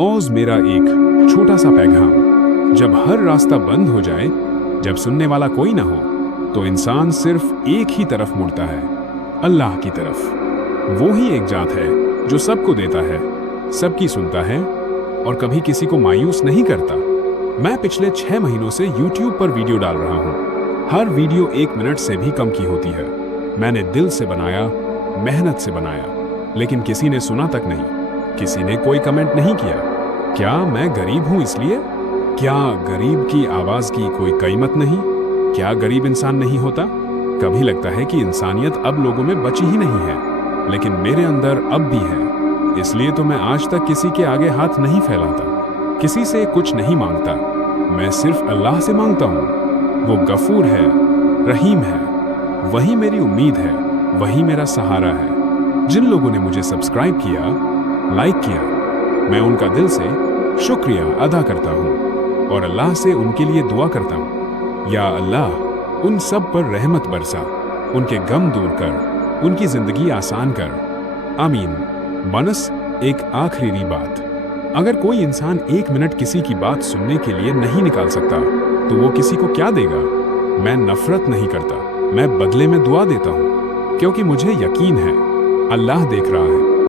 औज मेरा एक छोटा सा पैगाम, जब हर रास्ता बंद हो जाए, जब सुनने वाला कोई ना हो, तो इंसान सिर्फ एक ही तरफ मुड़ता है, अल्लाह की तरफ। वो ही एक जात है जो सबको देता है, सबकी सुनता है और कभी किसी को मायूस नहीं करता। मैं पिछले 6 महीनों से YouTube पर वीडियो डाल रहा हूँ। हर वीडियो 1 मिनट से भी कम की होती है। मैंने दिल से बनाया, मेहनत से बनाया, लेकिन किसी ने सुना तक नहीं, किसी ने कोई कमेंट नहीं किया। क्या मैं गरीब हूं इसलिए? क्या गरीब की आवाज की कोई कीमत नहीं? क्या गरीब इंसान नहीं होता? कभी लगता है कि इंसानियत अब लोगों में बची ही नहीं है, लेकिन मेरे अंदर अब भी है। इसलिए तो मैं आज तक किसी के आगे हाथ नहीं फैलाता, किसी से कुछ नहीं मांगता। मैं सिर्फ अल्लाह से मांगता हूँ। वो गफूर है, रहीम है, वही मेरी उम्मीद है, वही मेरा सहारा है। जिन लोगों ने मुझे सब्सक्राइब किया, लाइक किया, मैं उनका दिल से शुक्रिया अदा करता हूँ और अल्लाह से उनके लिए दुआ करता हूँ। या अल्लाह, उन सब पर रहमत बरसा, उनके गम दूर कर, उनकी जिंदगी आसान कर। आमीन। बनस एक आखिरी बात, अगर कोई इंसान 1 मिनट किसी की बात सुनने के लिए नहीं निकाल सकता, तो वो किसी को क्या देगा? मैं नफरत नहीं करता, मैं बदले में दुआ देता हूँ, क्योंकि मुझे यकीन है अल्लाह देख रहा है।